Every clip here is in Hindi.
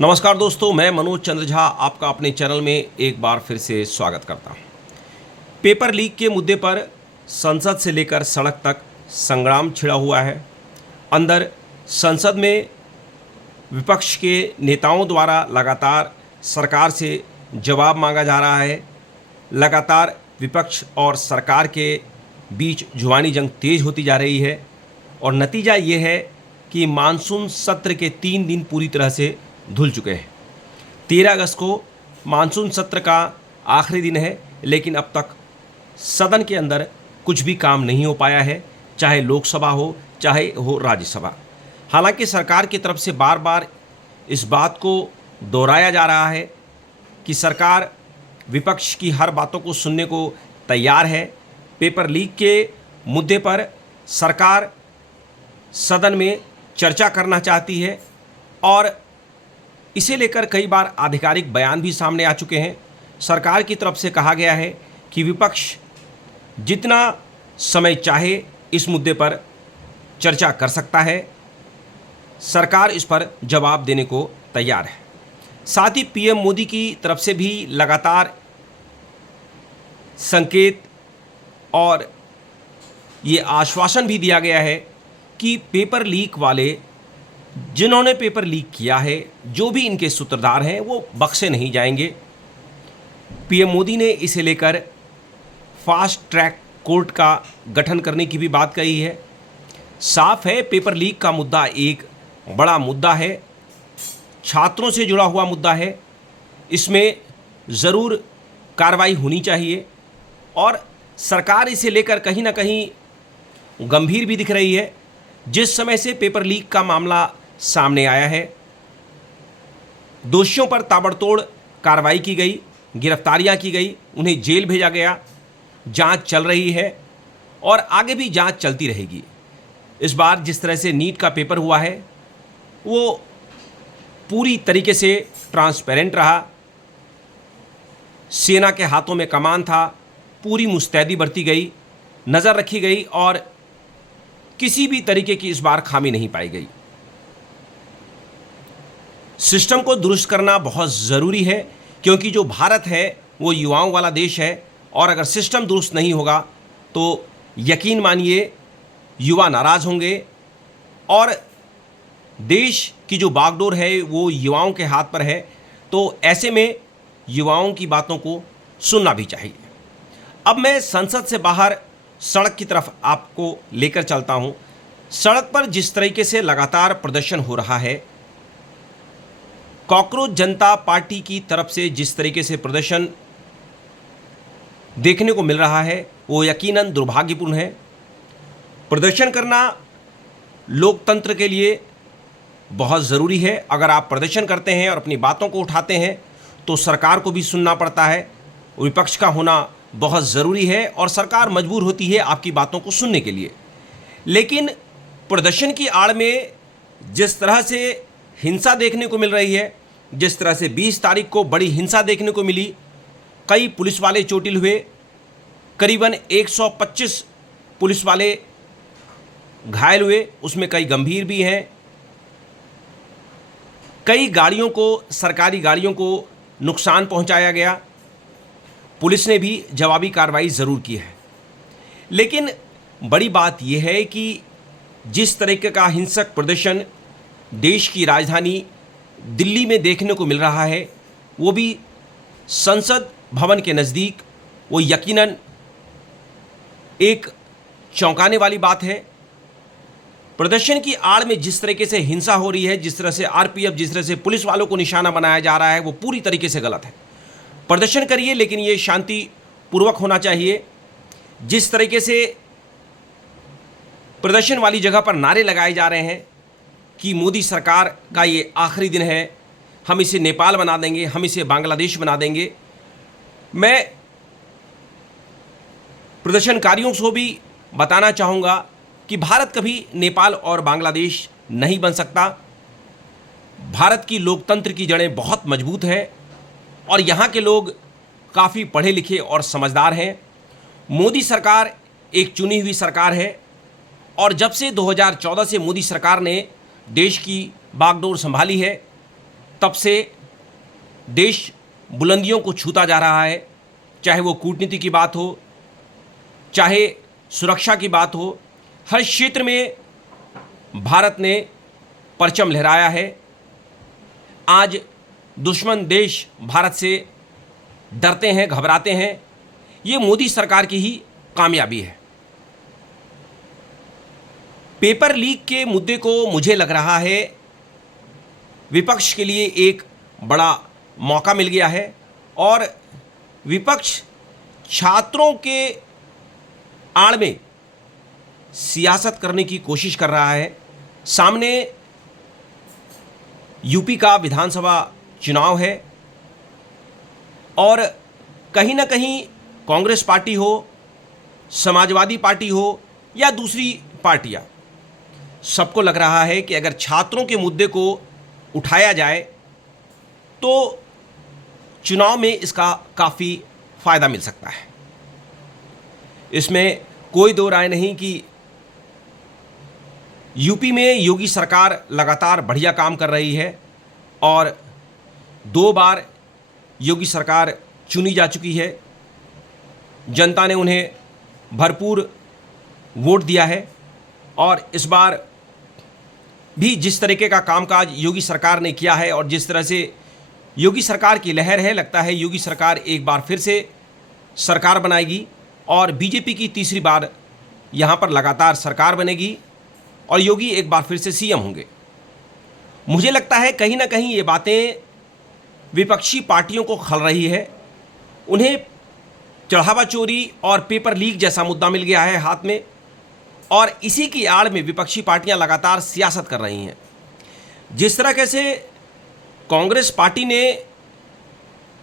नमस्कार दोस्तों, मैं मनोज चंद्र झा आपका अपने चैनल में एक बार फिर से स्वागत करता हूं। पेपर लीक के मुद्दे पर संसद से लेकर सड़क तक संग्राम छिड़ा हुआ है। अंदर संसद में विपक्ष के नेताओं द्वारा लगातार सरकार से जवाब मांगा जा रहा है। लगातार विपक्ष और सरकार के बीच जुबानी जंग तेज होती जा रही है और नतीजा ये है कि मानसून सत्र के 3 दिन पूरी तरह से धुल चुके हैं। 13 अगस्त को मानसून सत्र का आखिरी दिन है, लेकिन अब तक सदन के अंदर कुछ भी काम नहीं हो पाया है, चाहे लोकसभा हो चाहे हो राज्यसभा। हालांकि सरकार की तरफ से बार बार इस बात को दोहराया जा रहा है कि सरकार विपक्ष की हर बातों को सुनने को तैयार है। पेपर लीक के मुद्दे पर सरकार सदन में चर्चा करना चाहती है और इसे लेकर कई बार आधिकारिक बयान भी सामने आ चुके हैं। सरकार की तरफ से कहा गया है कि विपक्ष जितना समय चाहे इस मुद्दे पर चर्चा कर सकता है, सरकार इस पर जवाब देने को तैयार है। साथ ही पीएम मोदी की तरफ से भी लगातार संकेत और ये आश्वासन भी दिया गया है कि पेपर लीक वाले, जिन्होंने पेपर लीक किया है, जो भी इनके सूत्रधार हैं, वो बख्शे नहीं जाएंगे। पीएम मोदी ने इसे लेकर फास्ट ट्रैक कोर्ट का गठन करने की भी बात कही है। साफ है, पेपर लीक का मुद्दा एक बड़ा मुद्दा है, छात्रों से जुड़ा हुआ मुद्दा है। इसमें ज़रूर कार्रवाई होनी चाहिए और सरकार इसे लेकर कहीं ना कहीं गंभीर भी दिख रही है। जिस समय से पेपर लीक का मामला सामने आया है, दोषियों पर ताबड़तोड़ कार्रवाई की गई, गिरफ्तारियां की गई, उन्हें जेल भेजा गया, जांच चल रही है और आगे भी जांच चलती रहेगी। इस बार जिस तरह से नीट का पेपर हुआ है वो पूरी तरीके से ट्रांसपेरेंट रहा। सेना के हाथों में कमान था, पूरी मुस्तैदी बरती गई, नज़र रखी गई और किसी भी तरीके की इस बार खामी नहीं पाई गई। सिस्टम को दुरुस्त करना बहुत ज़रूरी है, क्योंकि जो भारत है वो युवाओं वाला देश है और अगर सिस्टम दुरुस्त नहीं होगा तो यकीन मानिए युवा नाराज़ होंगे और देश की जो बागडोर है वो युवाओं के हाथ पर है। तो ऐसे में युवाओं की बातों को सुनना भी चाहिए। अब मैं संसद से बाहर सड़क की तरफ आपको लेकर चलता हूं। सड़क पर जिस तरीके से लगातार प्रदर्शन हो रहा है, कॉकरोच जनता पार्टी की तरफ से जिस तरीके से प्रदर्शन देखने को मिल रहा है वो यकीनन दुर्भाग्यपूर्ण है। प्रदर्शन करना लोकतंत्र के लिए बहुत ज़रूरी है। अगर आप प्रदर्शन करते हैं और अपनी बातों को उठाते हैं तो सरकार को भी सुनना पड़ता है। विपक्ष का होना बहुत ज़रूरी है और सरकार मजबूर होती है आपकी बातों को सुनने के लिए। लेकिन प्रदर्शन की आड़ में जिस तरह से हिंसा देखने को मिल रही है, जिस तरह से 20 तारीख को बड़ी हिंसा देखने को मिली, कई पुलिस वाले चोटिल हुए, करीबन 125 पुलिस वाले घायल हुए, उसमें कई गंभीर भी हैं। कई गाड़ियों को, सरकारी गाड़ियों को नुकसान पहुंचाया गया। पुलिस ने भी जवाबी कार्रवाई ज़रूर की है। लेकिन बड़ी बात यह है कि जिस तरीके का हिंसक प्रदर्शन देश की राजधानी दिल्ली में देखने को मिल रहा है, वो भी संसद भवन के नज़दीक, वो यकीनन एक चौंकाने वाली बात है। प्रदर्शन की आड़ में जिस तरीके से हिंसा हो रही है, जिस तरह से आरपीएफ, जिस तरह से पुलिस वालों को निशाना बनाया जा रहा है, वो पूरी तरीके से गलत है। प्रदर्शन करिए, लेकिन ये शांतिपूर्वक होना चाहिए। जिस तरीके से प्रदर्शन वाली जगह पर नारे लगाए जा रहे हैं कि मोदी सरकार का ये आखिरी दिन है, हम इसे नेपाल बना देंगे, हम इसे बांग्लादेश बना देंगे। मैं प्रदर्शनकारियों को भी बताना चाहूँगा कि भारत कभी नेपाल और बांग्लादेश नहीं बन सकता। भारत की लोकतंत्र की जड़ें बहुत मजबूत हैं और यहाँ के लोग काफ़ी पढ़े लिखे और समझदार हैं। मोदी सरकार एक चुनी हुई सरकार है और जब से 2014 से मोदी सरकार ने देश की बागडोर संभाली है, तब से देश बुलंदियों को छूता जा रहा है, चाहे वो कूटनीति की बात हो, चाहे सुरक्षा की बात हो। हर क्षेत्र में भारत ने परचम लहराया है। आज दुश्मन देश भारत से डरते हैं, घबराते हैं। ये मोदी सरकार की ही कामयाबी है। पेपर लीक के मुद्दे को मुझे लग रहा है विपक्ष के लिए एक बड़ा मौका मिल गया है और विपक्ष छात्रों के आड़ में सियासत करने की कोशिश कर रहा है। सामने यूपी का विधानसभा चुनाव है और कहीं ना कहीं कांग्रेस पार्टी हो, समाजवादी पार्टी हो या दूसरी पार्टियां, सबको लग रहा है कि अगर छात्रों के मुद्दे को उठाया जाए तो चुनाव में इसका काफ़ी फ़ायदा मिल सकता है। इसमें कोई दो राय नहीं कि यूपी में योगी सरकार लगातार बढ़िया काम कर रही है और 2 बार योगी सरकार चुनी जा चुकी है। जनता ने उन्हें भरपूर वोट दिया है और इस बार भी जिस तरीके का कामकाज योगी सरकार ने किया है और जिस तरह से योगी सरकार की लहर है, लगता है योगी सरकार एक बार फिर से सरकार बनाएगी और बीजेपी की तीसरी बार यहाँ पर लगातार सरकार बनेगी और योगी एक बार फिर से सीएम होंगे। मुझे लगता है कहीं ना कहीं ये बातें विपक्षी पार्टियों को खल रही है। उन्हें चढ़ावा चोरी और पेपर लीक जैसा मुद्दा मिल गया है हाथ में और इसी की आड़ में विपक्षी पार्टियां लगातार सियासत कर रही हैं। जिस तरह से कांग्रेस पार्टी ने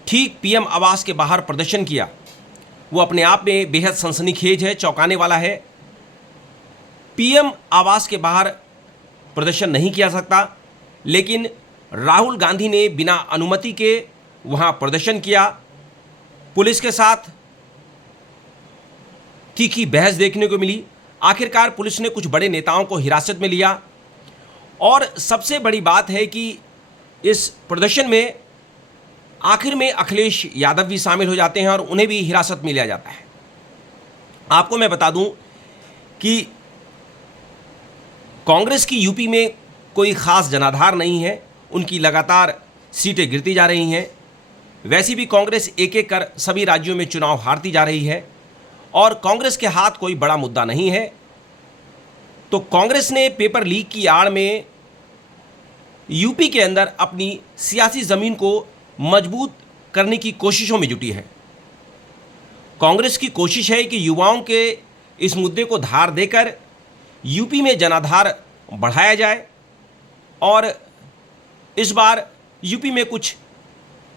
ठीक पीएम आवास के बाहर प्रदर्शन किया, वो अपने आप में बेहद सनसनीखेज है, चौंकाने वाला है। पीएम आवास के बाहर प्रदर्शन नहीं किया सकता, लेकिन राहुल गांधी ने बिना अनुमति के वहां प्रदर्शन किया। पुलिस के साथ तीखी बहस देखने को मिली। आखिरकार पुलिस ने कुछ बड़े नेताओं को हिरासत में लिया और सबसे बड़ी बात है कि इस प्रदर्शन में आखिर में अखिलेश यादव भी शामिल हो जाते हैं और उन्हें भी हिरासत में लिया जाता है। आपको मैं बता दूं कि कांग्रेस की यूपी में कोई खास जनाधार नहीं है, उनकी लगातार सीटें गिरती जा रही हैं। वैसे भी कांग्रेस एक एक कर सभी राज्यों में चुनाव हारती जा रही है और कांग्रेस के हाथ कोई बड़ा मुद्दा नहीं है। तो कांग्रेस ने पेपर लीक की आड़ में यूपी के अंदर अपनी सियासी ज़मीन को मजबूत करने की कोशिशों में जुटी है। कांग्रेस की कोशिश है कि युवाओं के इस मुद्दे को धार देकर यूपी में जनाधार बढ़ाया जाए और इस बार यूपी में कुछ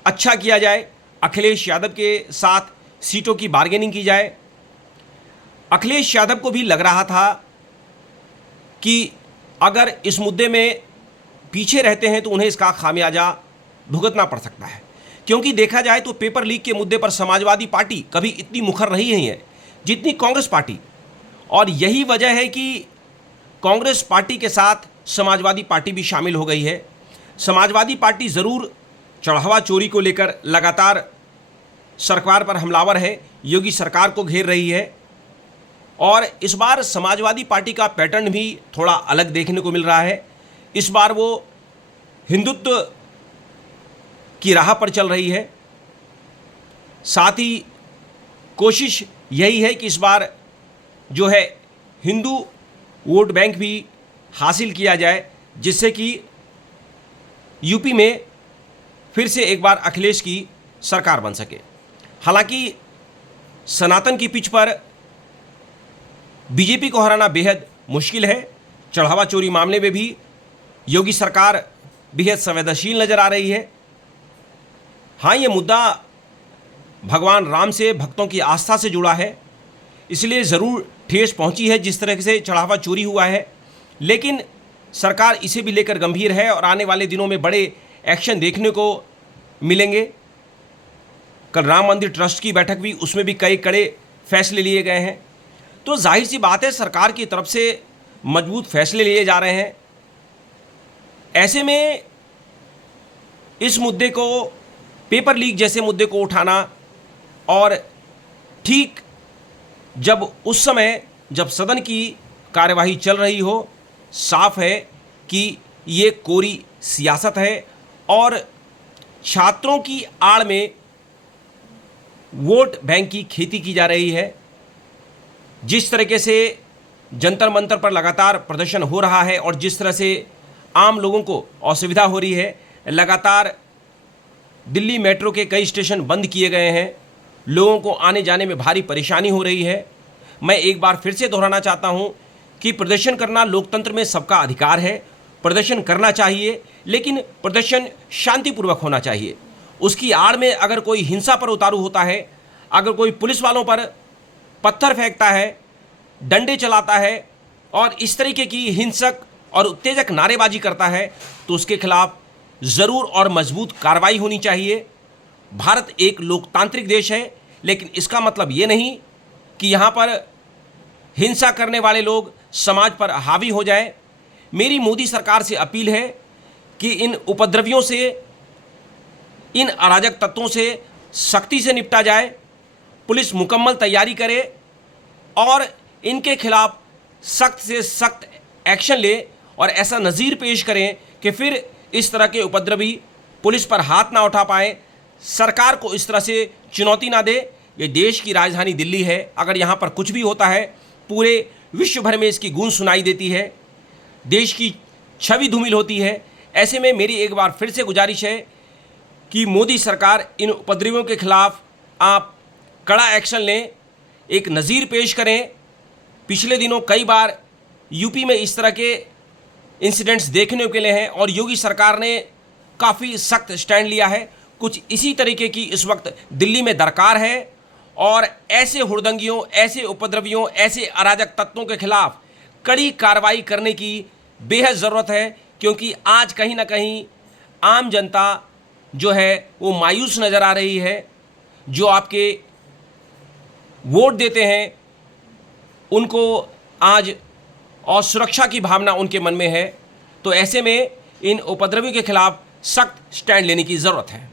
अच्छा किया जाए। अखिलेश यादव के साथ सीटों की बार्गेनिंग की जाए। अखिलेश यादव को भी लग रहा था कि अगर इस मुद्दे में पीछे रहते हैं तो उन्हें इसका खामियाजा भुगतना पड़ सकता है, क्योंकि देखा जाए तो पेपर लीक के मुद्दे पर समाजवादी पार्टी कभी इतनी मुखर रही नहीं है जितनी कांग्रेस पार्टी। और यही वजह है कि कांग्रेस पार्टी के साथ समाजवादी पार्टी भी शामिल हो गई है। समाजवादी पार्टी ज़रूर चढ़ावा चोरी को लेकर लगातार सरकार पर हमलावर है, योगी सरकार को घेर रही है और इस बार समाजवादी पार्टी का पैटर्न भी थोड़ा अलग देखने को मिल रहा है। इस बार वो हिंदुत्व की राह पर चल रही है। साथ ही कोशिश यही है कि इस बार जो है हिंदू वोट बैंक भी हासिल किया जाए, जिससे कि यूपी में फिर से एक बार अखिलेश की सरकार बन सके। हालांकि सनातन की पिच पर बीजेपी को हराना बेहद मुश्किल है। चढ़ावा चोरी मामले में भी योगी सरकार बेहद संवेदनशील नज़र आ रही है। हाँ, ये मुद्दा भगवान राम से भक्तों की आस्था से जुड़ा है, इसलिए ज़रूर ठेस पहुंची है जिस तरह से चढ़ावा चोरी हुआ है, लेकिन सरकार इसे भी लेकर गंभीर है और आने वाले दिनों में बड़े एक्शन देखने को मिलेंगे। कल राम मंदिर ट्रस्ट की बैठक भी, उसमें भी कई कड़े फैसले लिए गए हैं। तो जाहिर सी बात है सरकार की तरफ से मजबूत फैसले लिए जा रहे हैं। ऐसे में इस मुद्दे को, पेपर लीक जैसे मुद्दे को उठाना, और ठीक जब उस समय जब सदन की कार्यवाही चल रही हो, साफ है कि ये कोरी सियासत है और छात्रों की आड़ में वोट बैंक की खेती की जा रही है। जिस तरीके से जंतर मंतर पर लगातार प्रदर्शन हो रहा है और जिस तरह से आम लोगों को असुविधा हो रही है, लगातार दिल्ली मेट्रो के कई स्टेशन बंद किए गए हैं, लोगों को आने जाने में भारी परेशानी हो रही है। मैं एक बार फिर से दोहराना चाहता हूं कि प्रदर्शन करना लोकतंत्र में सबका अधिकार है, प्रदर्शन करना चाहिए, लेकिन प्रदर्शन शांतिपूर्वक होना चाहिए। उसकी आड़ में अगर कोई हिंसा पर उतारू होता है, अगर कोई पुलिस वालों पर पत्थर फेंकता है, डंडे चलाता है और इस तरीके की हिंसक और उत्तेजक नारेबाजी करता है, तो उसके खिलाफ ज़रूर और मजबूत कार्रवाई होनी चाहिए। भारत एक लोकतांत्रिक देश है, लेकिन इसका मतलब ये नहीं कि यहाँ पर हिंसा करने वाले लोग समाज पर हावी हो जाए। मेरी मोदी सरकार से अपील है कि इन उपद्रवियों से, इन अराजक तत्वों से सख्ती से निपटा जाए, पुलिस मुकम्मल तैयारी करे और इनके खिलाफ सख्त से सख्त एक्शन ले और ऐसा नज़ीर पेश करें कि फिर इस तरह के उपद्रवी पुलिस पर हाथ ना उठा पाए, सरकार को इस तरह से चुनौती ना दे। ये देश की राजधानी दिल्ली है, अगर यहाँ पर कुछ भी होता है पूरे विश्व भर में इसकी गूंज सुनाई देती है, देश की छवि धूमिल होती है। ऐसे में मेरी एक बार फिर से गुजारिश है कि मोदी सरकार इन उपद्रवियों के खिलाफ आप कड़ा एक्शन लें, एक नज़ीर पेश करें। पिछले दिनों कई बार यूपी में इस तरह के इंसिडेंट्स देखने के लिए हैं और योगी सरकार ने काफ़ी सख्त स्टैंड लिया है। कुछ इसी तरीके की इस वक्त दिल्ली में दरकार है और ऐसे हुड़दंगियों, ऐसे उपद्रवियों, ऐसे अराजक तत्वों के खिलाफ कड़ी कार्रवाई करने की बेहद ज़रूरत है, क्योंकि आज कहीं ना कहीं आम जनता जो है वो मायूस नज़र आ रही है। जो आपके वोट देते हैं उनको आज और सुरक्षा की भावना उनके मन में है, तो ऐसे में इन उपद्रवियों के खिलाफ सख्त स्टैंड लेने की ज़रूरत है।